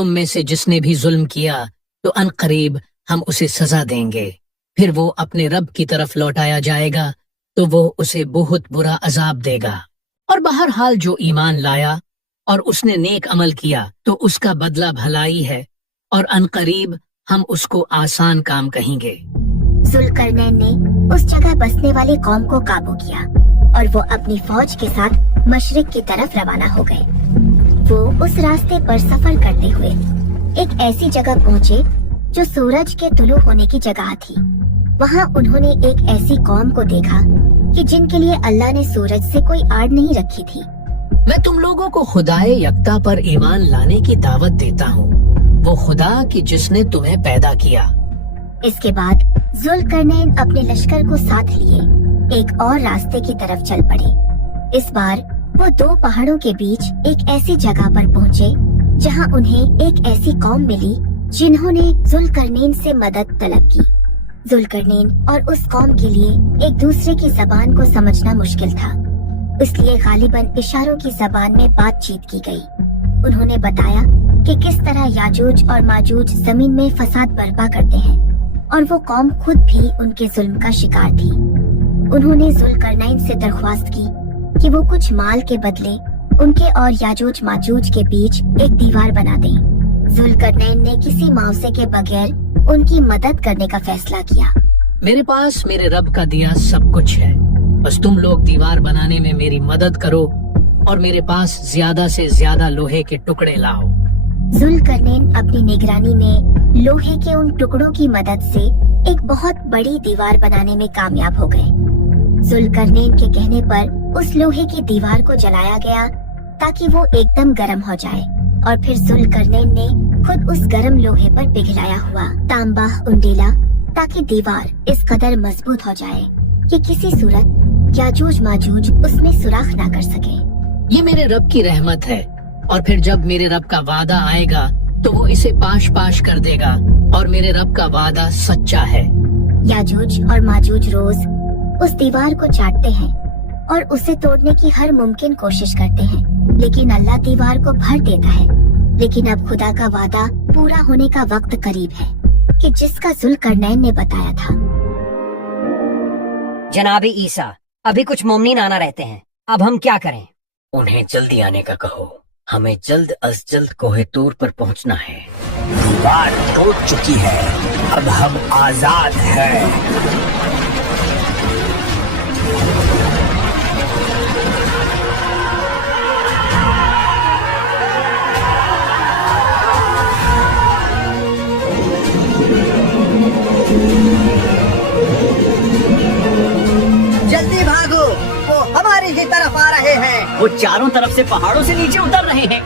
تم میں سے جس نے بھی ظلم کیا تو ان قریب ہم اسے سزا دیں گے، پھر وہ اپنے رب کی طرف لوٹایا جائے گا تو وہ اسے بہت برا عذاب دے گا۔ اور بہرحال جو ایمان لایا اور اس نے نیک عمل کیا تو اس کا بدلہ بھلائی ہے، اور ان قریب ہم اس کو آسان کام کہیں گے۔ ذوالقرنین نے اس جگہ بسنے والی قوم کو قابو کیا اور وہ اپنی فوج کے ساتھ مشرق کی طرف روانہ ہو گئے۔ وہ اس راستے پر سفر کرتے ہوئے ایک ایسی جگہ پہنچے جو سورج کے طلوع ہونے کی جگہ تھی۔ وہاں انہوں نے ایک ایسی قوم کو دیکھا کہ جن کے لیے اللہ نے سورج سے کوئی آڑ نہیں رکھی تھی۔ میں تم لوگوں کو خدائے یکتا پر ایمان لانے کی دعوت دیتا ہوں، وہ خدا کی جس نے تمہیں پیدا کیا۔ اس کے بعد ذوالقرنین اپنے لشکر کو ساتھ لیے ایک اور راستے کی طرف چل پڑے۔ اس بار وہ دو پہاڑوں کے بیچ ایک ایسی جگہ پر پہنچے جہاں انہیں ایک ایسی قوم ملی جنہوں نے ذوالقرنین سے مدد طلب کی۔ ذوالقرنین اور اس قوم کے لیے ایک دوسرے کی زبان کو سمجھنا مشکل تھا، اس لیے غالباً اشاروں کی زبان میں بات چیت کی گئی۔ انہوں نے بتایا کہ کس طرح یاجوج اور ماجوج زمین میں فساد برپا کرتے ہیں، اور وہ قوم خود بھی ان کے ظلم کا شکار تھی۔ انہوں نے ذوالقرنین سے درخواست کی کہ وہ کچھ مال کے بدلے ان کے اور یاجوج ماجوج کے بیچ ایک دیوار بنا دیں۔ ذوالقرنین نے کسی معاوضے کے بغیر ان کی مدد کرنے کا فیصلہ کیا۔ میرے پاس میرے رب کا دیا سب کچھ ہے، بس تم لوگ دیوار بنانے میں میری مدد کرو اور میرے پاس زیادہ سے زیادہ لوہے کے ٹکڑے لاؤ۔ ذوالقرنین اپنی نگرانی میں لوہے کے ان ٹکڑوں کی مدد سے ایک بہت بڑی دیوار بنانے میں کامیاب ہو گئے۔ ذوالقرنین کے کہنے پر اس لوہے کی دیوار کو جلایا گیا تاکہ وہ ایک دم گرم ہو جائے، اور پھر ذوالقرنین نے خود اس گرم لوہے پر پگھلایا ہوا تانبا انڈیلا تاکہ دیوار اس قدر مضبوط ہو جائے کہ کسی صورت یاجوج ماجوج اس میں سوراخ نہ کر سکے۔ یہ میرے رب کی رحمت ہے، اور پھر جب میرے رب کا وعدہ آئے گا تو وہ اسے پاش پاش کر دے گا، اور میرے رب کا وعدہ سچا ہے۔ یاجوج اور ماجوج روز اس دیوار کو چاٹتے ہیں اور اسے توڑنے کی ہر ممکن کوشش کرتے ہیں، لیکن اللہ دیوار کو بھر دیتا ہے۔ لیکن اب خدا کا وعدہ پورا ہونے کا وقت قریب ہے کہ جس کا ذوالقرنین نے بتایا تھا۔ جناب عیسیٰ، ابھی کچھ مومنین آنا رہتے ہیں، اب ہم کیا کریں؟ انہیں جلدی آنے کا کہو، ہمیں جلد از جلد کوہ طور پر پہنچنا ہے۔ دیوار ٹوٹ چکی ہے، اب ہم آزاد ہیں۔ جلدی بھاگو، وہ ہماری ہی طرف آ رہے ہیں۔ وہ چاروں طرف سے پہاڑوں سے نیچے اتر رہے ہیں۔